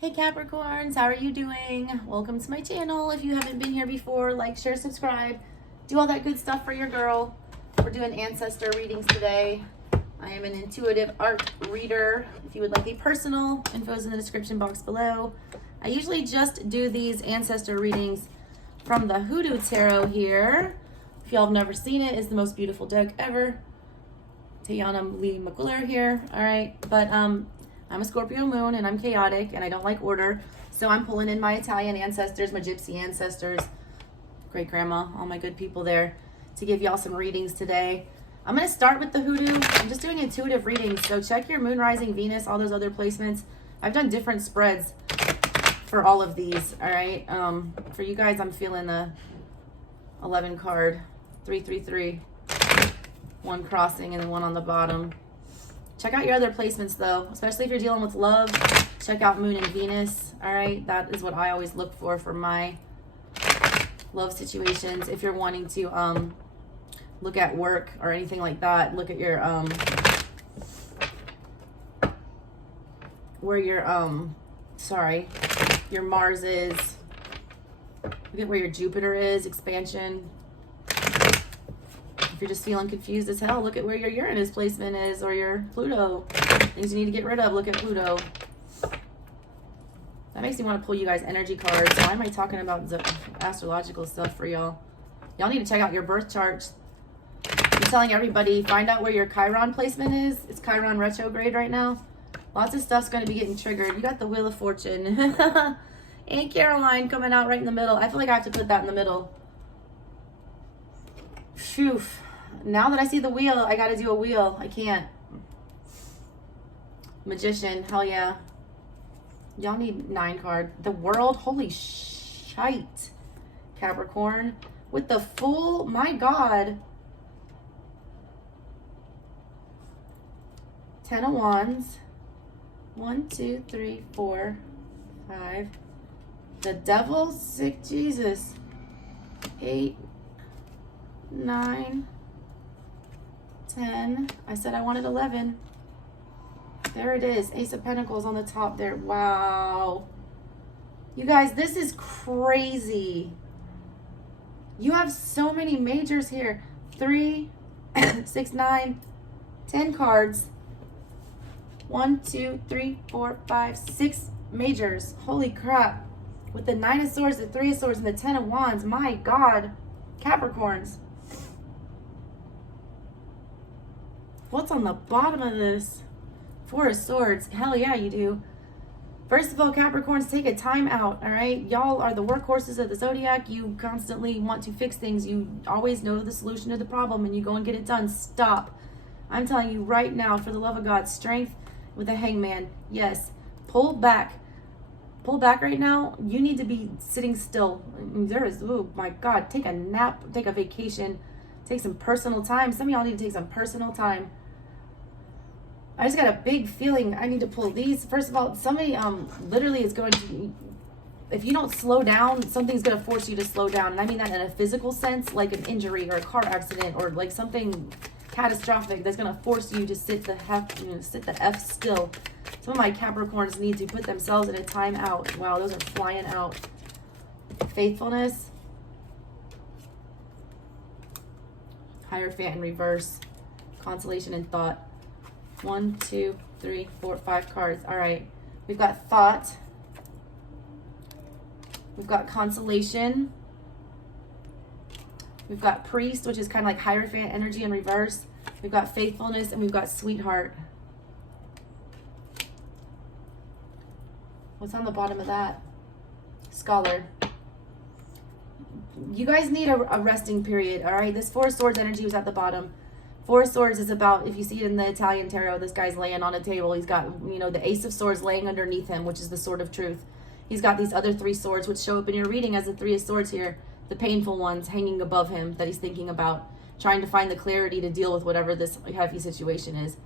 Hey Capricorns, how are you doing? Welcome to my channel. If you haven't been here before, like, share, subscribe, do all that good stuff for your girl. We're doing ancestor readings today. I am an intuitive art reader. If you would like a personal, info is in the description box below. I usually just do these ancestor readings from the Hoodoo Tarot here. If y'all have never seen it, it's the most beautiful deck ever. Tayana Lee McCuller here. All right, but I'm a Scorpio moon and I'm chaotic and I don't like order. So I'm pulling in my Italian ancestors, my gypsy ancestors, great grandma, all my good people there to give y'all some readings today. I'm going to start with the Hoodoo. I'm just doing intuitive readings. So check your moon, rising, Venus, all those other placements. I've done different spreads for all of these. All right. For you guys, I'm feeling the 11 card, 333, one crossing and then one on the bottom. Check out your other placements though, especially if you're dealing with love. Check out Moon and Venus. All right, that is what I always look for my love situations. If you're wanting to look at work or anything like that, look at your where your your Mars is. Look at where your Jupiter is, expansion. If you're just feeling confused as hell, look at where your Uranus placement is or your Pluto. Things you need to get rid of, look at Pluto. That makes me want to pull you guys energy cards. Why am I talking about the astrological stuff for y'all? Y'all need to check out your birth charts. I'm telling everybody, find out where your Chiron placement is. It's Chiron retrograde right now. Lots of stuff's going to be getting triggered. You got the Wheel of Fortune. Aunt Caroline coming out right in the middle. I feel like I have to put that in the middle. Phew. Now that I see the wheel, I got to do a wheel. I can't. Magician. Hell yeah. Y'all need 9 card. The World. Holy shite. Capricorn. With the Fool. My God. 10 of Wands. 1, 2, 3, 4, 5. The Devil. 6. Jesus. 8. 9, 10. I said I wanted 11. There it is. Ace of Pentacles on the top there. Wow. You guys, this is crazy. You have so many majors here. 3, 6, 9, 10 cards. 1, 2, 3, 4, 5, 6 majors. Holy crap. With the 9 of Swords, the 3 of Swords, and the 10 of Wands. My God. Capricorns. What's on the bottom of this? 4 of Swords. Hell yeah, you do. First of all, Capricorns, take a time out, all right? Y'all are the workhorses of the zodiac. You constantly want to fix things. You always know the solution to the problem, and you go and get it done. Stop. I'm telling you right now, for the love of God, strength with a hangman. Yes. Pull back. Pull back right now. You need to be sitting still. There is, oh my God, take a nap, take a vacation, take some personal time. Some of y'all need to take some personal time. I just got a big feeling I need to pull these. First of all, somebody literally is going to, if you don't slow down, something's going to force you to slow down. And I mean that in a physical sense, like an injury or a car accident or like something catastrophic that's going to force you to sit the F still. Some of my Capricorns need to put themselves in a time out. Wow, those are flying out. Faithfulness. Hierophant in reverse. Consolation and thought. 1, 2, 3, 4, 5 cards. All right. We've got thought. We've got consolation. We've got priest, which is kind of like Hierophant energy in reverse. We've got faithfulness, and we've got sweetheart. What's on the bottom of that? Scholar. You guys need a resting period, all right? This 4 of Swords energy was at the bottom. 4 of Swords is about, if you see it in the Italian tarot, this guy's laying on a table. He's got, the Ace of Swords laying underneath him, which is the Sword of Truth. He's got these other 3 swords, which show up in your reading as the 3 of Swords here. The painful ones hanging above him that he's thinking about, trying to find the clarity to deal with whatever this heavy situation is.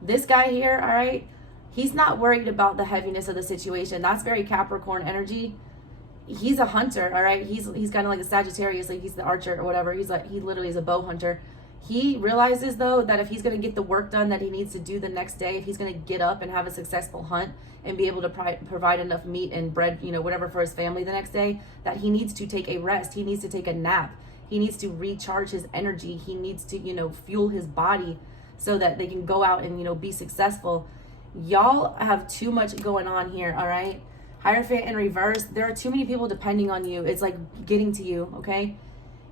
This guy here, all right, he's not worried about the heaviness of the situation. That's very Capricorn energy. He's a hunter, all right? He's kind of like a Sagittarius, like he's the archer or whatever. He literally is a bow hunter. He realizes, though, that if he's going to get the work done that he needs to do the next day, if he's going to get up and have a successful hunt and be able to provide enough meat and bread, you know, whatever for his family the next day, that he needs to take a rest. He needs to take a nap. He needs to recharge his energy. He needs to, you know, fuel his body so that they can go out and, you know, be successful. Y'all have too much going on here, all right? Hierophant in reverse. There are too many people depending on you. It's like getting to you, okay?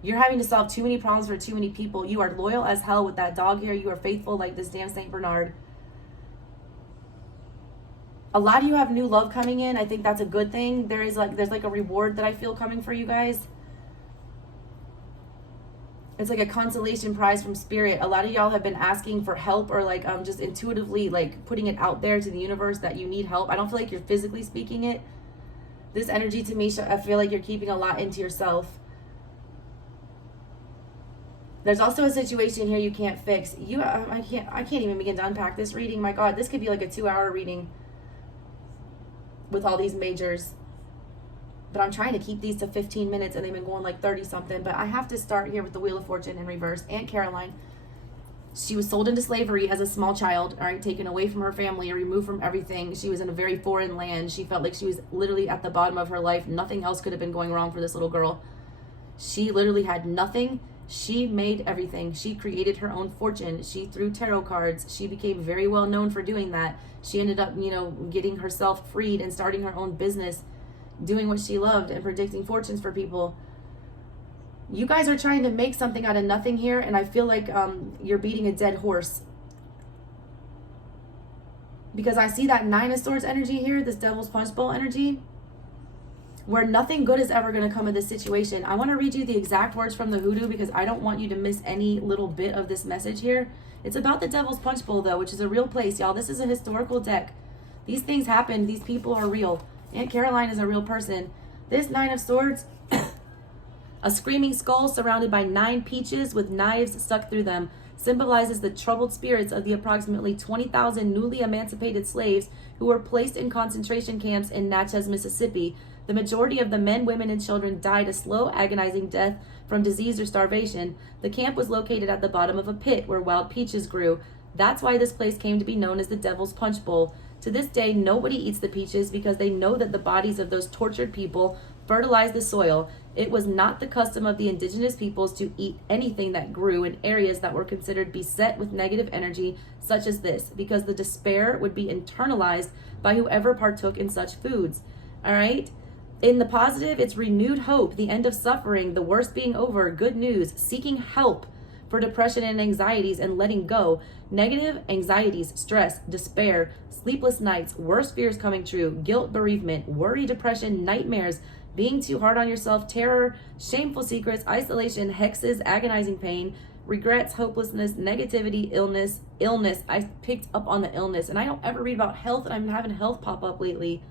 You're having to solve too many problems for too many people. You are loyal as hell with that dog here. You are faithful like this damn Saint Bernard. A lot of you have new love coming in. I think that's a good thing. There's like a reward that I feel coming for you guys. It's like a consolation prize from spirit. A lot of y'all have been asking for help, or like just intuitively like putting it out there to the universe that you need help. I don't feel like you're physically speaking it. This energy to me, I feel like you're keeping a lot into yourself. There's also a situation here you can't fix. I can't even begin to unpack this reading. My God, this could be like a 2-hour reading with all these majors. But I'm trying to keep these to 15 minutes, and they've been going like 30 something. But I have to start here with the Wheel of Fortune in reverse. Aunt Caroline, she was sold into slavery as a small child, all right, taken away from her family, removed from everything. She was in a very foreign land. She felt like she was literally at the bottom of her life. Nothing else could have been going wrong for this little girl. She literally had nothing. She made everything. She created her own fortune. She threw tarot cards. She became very well known for doing that. She ended up, you know, getting herself freed and starting her own business, doing what she loved and predicting fortunes for people. You guys are trying to make something out of nothing here, and I feel like you're beating a dead horse. Because I see that 9 of Swords energy here, this Devil's Punch Bowl energy, where nothing good is ever going to come of this situation. I want to read you the exact words from the hoodoo because I don't want you to miss any little bit of this message here. It's about the Devil's Punch Bowl, though, which is a real place, y'all. This is a historical deck. These things happened. These people are real. Aunt Caroline is a real person. This 9 of Swords, a screaming skull surrounded by 9 peaches with knives stuck through them, symbolizes the troubled spirits of the approximately 20,000 newly emancipated slaves who were placed in concentration camps in Natchez, Mississippi. The majority of the men, women, and children died a slow, agonizing death from disease or starvation. The camp was located at the bottom of a pit where wild peaches grew. That's why this place came to be known as the Devil's Punch Bowl. To this day, nobody eats the peaches because they know that the bodies of those tortured people fertilize the soil. It was not the custom of the indigenous peoples to eat anything that grew in areas that were considered beset with negative energy, such as this, because the despair would be internalized by whoever partook in such foods. All right? In the positive, it's renewed hope, the end of suffering, the worst being over, good news, seeking help for depression and anxieties and letting go. Negative anxieties, stress, despair, sleepless nights, worst fears coming true, guilt, bereavement, worry, depression, nightmares, being too hard on yourself, terror, shameful secrets, isolation, hexes, agonizing pain, regrets, hopelessness, negativity, illness. I picked up on the illness, and I don't ever read about health, and I'm having health pop up lately.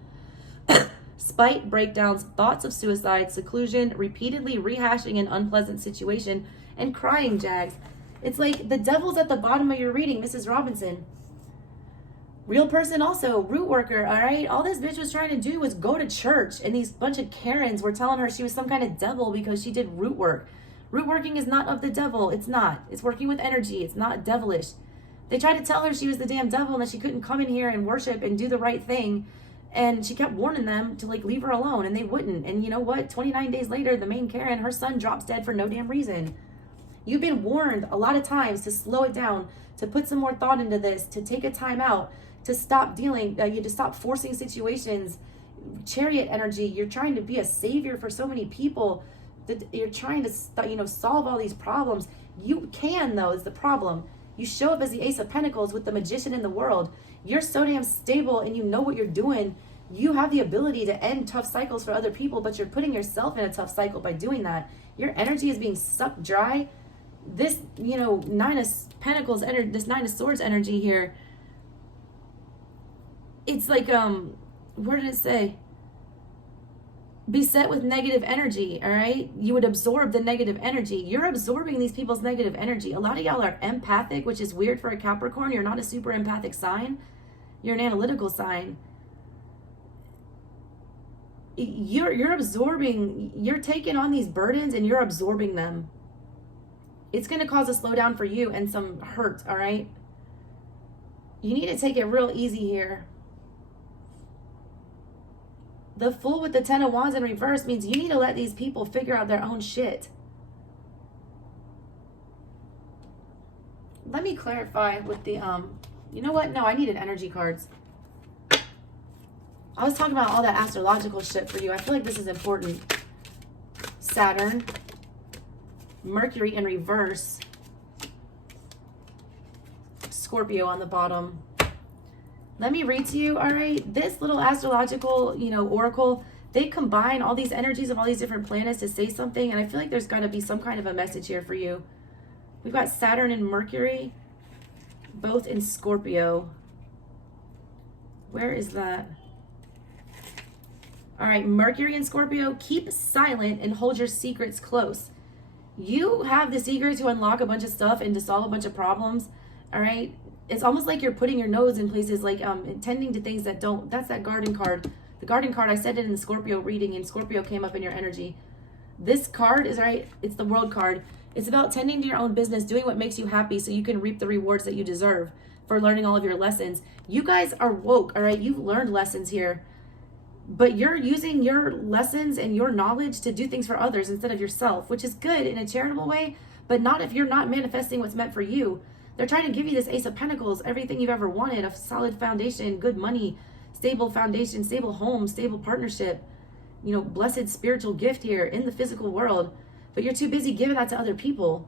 Spite, breakdowns, thoughts of suicide, seclusion, repeatedly rehashing an unpleasant situation, and crying, Jags. It's like the devil's at the bottom of your reading, Mrs. Robinson. Real person also, root worker, all right? All this bitch was trying to do was go to church, and these bunch of Karens were telling her she was some kind of devil because she did root work. Root working is not of the devil. It's not. It's working with energy. It's not devilish. They tried to tell her she was the damn devil and that she couldn't come in here and worship and do the right thing. And she kept warning them to like leave her alone, and they wouldn't. And you know what? 29 days later, the main Karen, her son drops dead for no damn reason. You've been warned a lot of times to slow it down, to put some more thought into this, to take a time out, to stop dealing, to stop forcing situations. Chariot energy, you're trying to be a savior for so many people. You're trying to, solve all these problems. You can, though, is the problem. You show up as the Ace of Pentacles with the magician in the world. You're so damn stable and you know what you're doing. You have the ability to end tough cycles for other people, but you're putting yourself in a tough cycle by doing that. Your energy is being sucked dry. This, 9 of Pentacles, this 9 of Swords energy here, it's like, where did it say? Beset with negative energy, all right? You would absorb the negative energy. You're absorbing these people's negative energy. A lot of y'all are empathic, which is weird for a Capricorn. You're not a super empathic sign. You're an analytical sign. You're absorbing, you're taking on these burdens and you're absorbing them. It's going to cause a slowdown for you and some hurt, all right? You need to take it real easy here. The Fool with the 10 of Wands in reverse means you need to let these people figure out their own shit. Let me clarify with the, you know what? No, I needed energy cards. I was talking about all that astrological shit for you. I feel like this is important. Saturn, Mercury in reverse, Scorpio on the bottom. Let me read to you, all right? This little astrological, you know, oracle, they combine all these energies of all these different planets to say something, and I feel like there's got to be some kind of a message here for you. We've got Saturn and Mercury, both in Scorpio. Where is that? All right, Mercury and Scorpio, keep silent and hold your secrets close. You have the secret to unlock a bunch of stuff and to solve a bunch of problems, all right? It's almost like you're putting your nose in places, like tending to things that don't. That's that garden card. The garden card, I said it in the Scorpio reading, and Scorpio came up in your energy. This card is, right, it's the World card. It's about tending to your own business, doing what makes you happy so you can reap the rewards that you deserve for learning all of your lessons. You guys are woke, all right? You've learned lessons here. But you're using your lessons and your knowledge to do things for others instead of yourself, which is good in a charitable way, but not if you're not manifesting what's meant for you. They're trying to give you this Ace of Pentacles, everything you've ever wanted, a solid foundation, good money, stable foundation, stable home, stable partnership, you know, blessed spiritual gift here in the physical world. But you're too busy giving that to other people.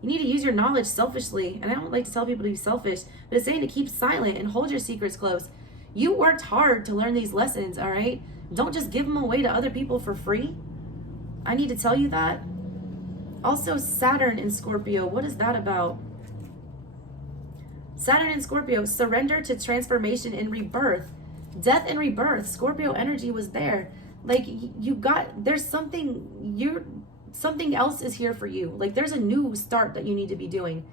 You need to use your knowledge selfishly. And I don't like to tell people to be selfish, but it's saying to keep silent and hold your secrets close. You worked hard to learn these lessons, all right? Don't just give them away to other people for free. I need to tell you that. Also, Saturn in Scorpio, what is that about? Saturn in Scorpio, surrender to transformation and rebirth. Death and rebirth. Scorpio energy was there. Like, you got, there's something, something else is here for you. Like, there's a new start that you need to be doing.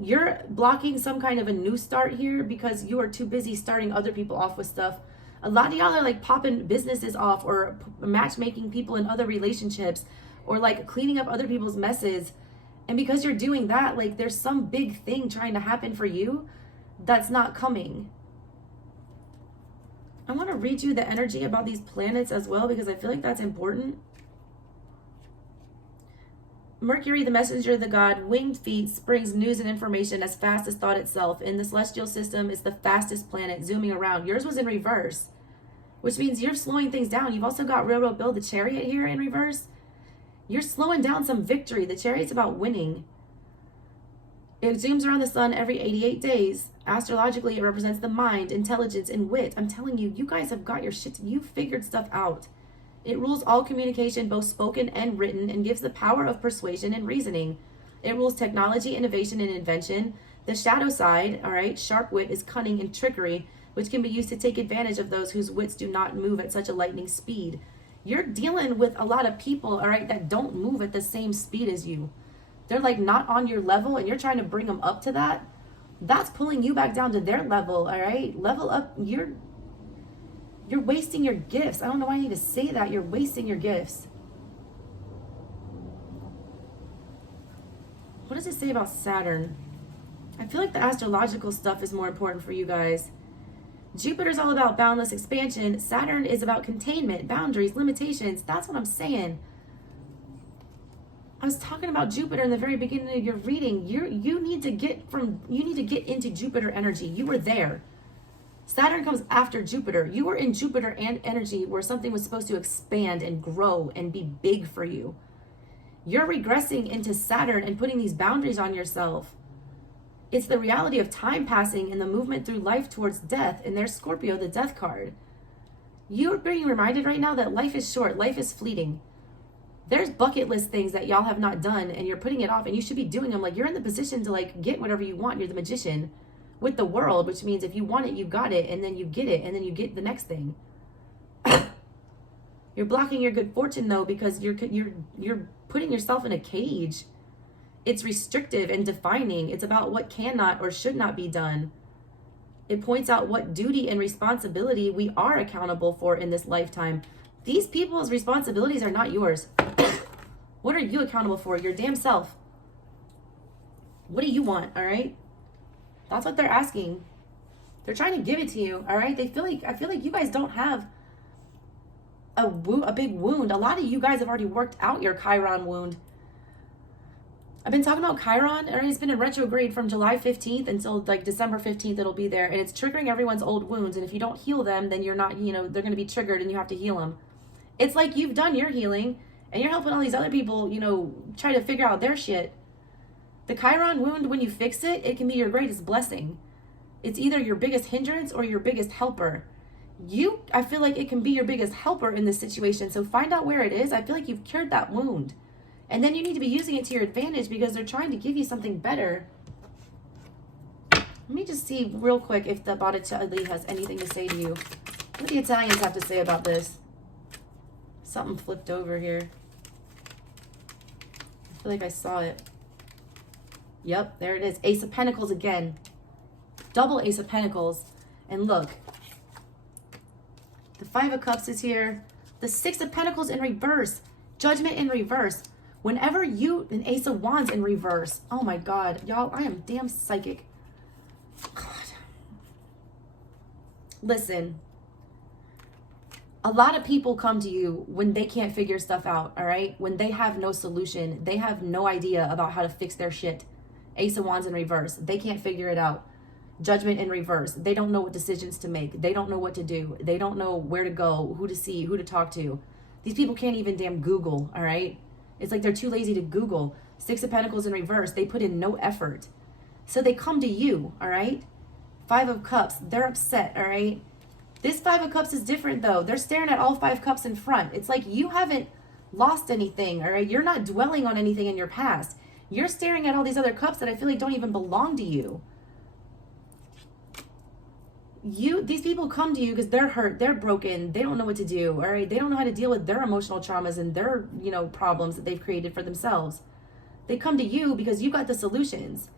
You're blocking some kind of a new start here because you are too busy starting other people off with stuff. A lot of y'all are like popping businesses off or matchmaking people in other relationships or like cleaning up other people's messes. And because you're doing that, like there's some big thing trying to happen for you that's not coming. I want to read you the energy about these planets as well because I feel like that's important. Mercury, the messenger of the god, winged feet, springs news and information as fast as thought itself. In the celestial system, it's the fastest planet zooming around. Yours was in reverse, which means you're slowing things down. You've also got Railroad Bill, the chariot here in reverse. You're slowing down some victory. The chariot's about winning. It zooms around the sun every 88 days. Astrologically, it represents the mind, intelligence, and wit. I'm telling you, you guys have got your shit. You've figured stuff out. It rules all communication, both spoken and written, and gives the power of persuasion and reasoning. It rules technology, innovation, and invention. The shadow side, all right, sharp wit is cunning and trickery, which can be used to take advantage of those whose wits do not move at such a lightning speed. You're dealing with a lot of people, all right, that don't move at the same speed as you. They're like not on your level, and you're trying to bring them up to that. That's pulling you back down to their level, all right? Level up. You're wasting your gifts. I don't know why I need to say that. You're wasting your gifts. What does it say about Saturn? I feel like the astrological stuff is more important for you guys. Jupiter's all about boundless expansion. Saturn is about containment, boundaries, limitations. That's what I'm saying. I was talking about Jupiter in the very beginning of your reading. You need to get into Jupiter energy. You were there. Saturn comes after Jupiter. You were in Jupiter and energy where something was supposed to expand and grow and be big for you. You're regressing into Saturn and putting these boundaries on yourself. It's the reality of time passing and the movement through life towards death. And there's Scorpio, the death card. You're being reminded right now that life is short. Life is fleeting. There's bucket list things that y'all have not done and you're putting it off and you should be doing them. Like you're in the position to like get whatever you want. You're the magician with the world, which means if you want it, you got it, and then you get it, and then you get the next thing. You're blocking your good fortune though because you're putting yourself in a cage. It's restrictive and defining. It's about what cannot or should not be done. It points out what duty and responsibility we are accountable for in this lifetime. These people's responsibilities are not yours. What are you accountable for? Your damn self. What do you want, all right? That's what they're asking. They're trying to give it to you, all right? I feel like you guys don't have a big wound. A lot of you guys have already worked out your Chiron wound. I've been talking about Chiron, and it's been in retrograde from July 15th until like December 15th. It'll be there, and it's triggering everyone's old wounds. And if you don't heal them, then you're not, they're going to be triggered, and you have to heal them. It's like you've done your healing, and you're helping all these other people, try to figure out their shit. The Chiron wound, when you fix it, it can be your greatest blessing. It's either your biggest hindrance or your biggest helper. I feel like it can be your biggest helper in this situation. So find out where it is. I feel like you've cured that wound. And then you need to be using it to your advantage because they're trying to give you something better. Let me just see real quick if the Botticelli has anything to say to you. What do the Italians have to say about this? Something flipped over here. I feel like I saw it. Yep, there it is. Ace of Pentacles again. Double Ace of Pentacles. And look. The Five of Cups is here. The Six of Pentacles in reverse. Judgment in reverse. Whenever an Ace of Wands in reverse. Oh my God. Y'all, I am damn psychic. God. Listen. A lot of people come to you when they can't figure stuff out, all right? When they have no solution. They have no idea about how to fix their shit. Ace of Wands in reverse. They can't figure it out. Judgment in reverse. They don't know what decisions to make. They don't know what to do. They don't know where to go, who to see, who to talk to. These people can't even damn Google, all right? It's like they're too lazy to Google. Six of Pentacles in reverse. They put in no effort. So they come to you, all right? Five of Cups. They're upset, all right? This Five of Cups is different, though. They're staring at all five cups in front. It's like you haven't lost anything, all right? You're not dwelling on anything in your past. You're staring at all these other cups that I feel like don't even belong to you. These people come to you because they're hurt, they're broken, they don't know what to do, all right? They don't know how to deal with their emotional traumas and their, problems that they've created for themselves. They come to you because you got the solutions.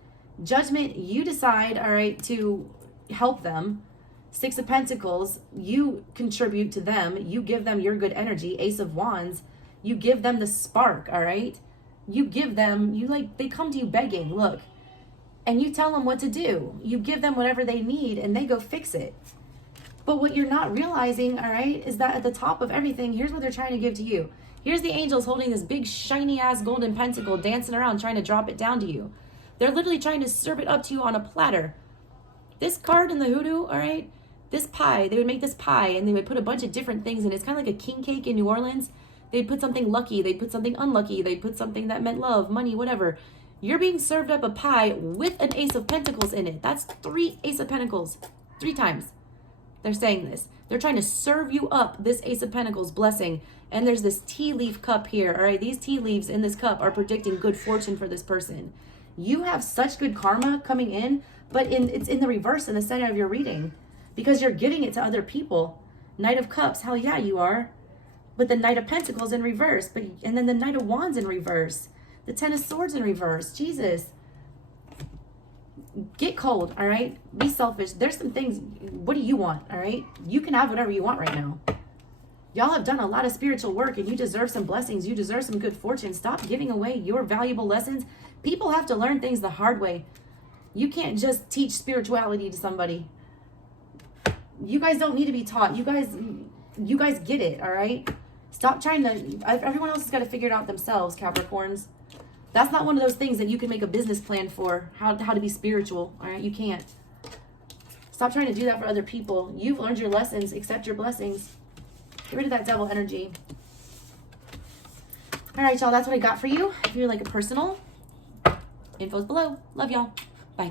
Judgment, you decide, all right, to help them. Six of Pentacles, you contribute to them. You give them your good energy. Ace of Wands, you give them the spark, all right? You give them, they come to you begging, look. And you tell them what to do. You give them whatever they need and they go fix it. But what you're not realizing, all right, is that at the top of everything, here's what they're trying to give to you. Here's the angels holding this big shiny ass golden pentacle dancing around trying to drop it down to you. They're literally trying to serve it up to you on a platter. This card in the hoodoo, all right, this pie, they would make this pie and they would put a bunch of different things in it. It's kind of like a king cake in New Orleans. They'd put something lucky, they'd put something unlucky, they'd put something that meant love, money, whatever. You're being served up a pie with an Ace of Pentacles in it. That's 3 Ace of Pentacles. 3 times. They're saying this. They're trying to serve you up this Ace of Pentacles blessing. And there's this tea leaf cup here. All right, these tea leaves in this cup are predicting good fortune for this person. You have such good karma coming in, but it's in the reverse in the center of your reading because you're giving it to other people. Knight of Cups, hell yeah, you are. But the Knight of Pentacles in reverse, and then the Knight of Wands in reverse. The Ten of Swords in reverse. Jesus. Get cold, all right? Be selfish. There's some things. What do you want, all right? You can have whatever you want right now. Y'all have done a lot of spiritual work and you deserve some blessings. You deserve some good fortune. Stop giving away your valuable lessons. People have to learn things the hard way. You can't just teach spirituality to somebody. You guys don't need to be taught. You guys get it, all right? Stop trying to, everyone else has got to figure it out themselves, Capricorns. That's not one of those things that you can make a business plan for, how to be spiritual, all right? You can't. Stop trying to do that for other people. You've learned your lessons. Accept your blessings. Get rid of that devil energy. All right, y'all, that's what I got for you. If you're like a personal, info's below. Love y'all. Bye.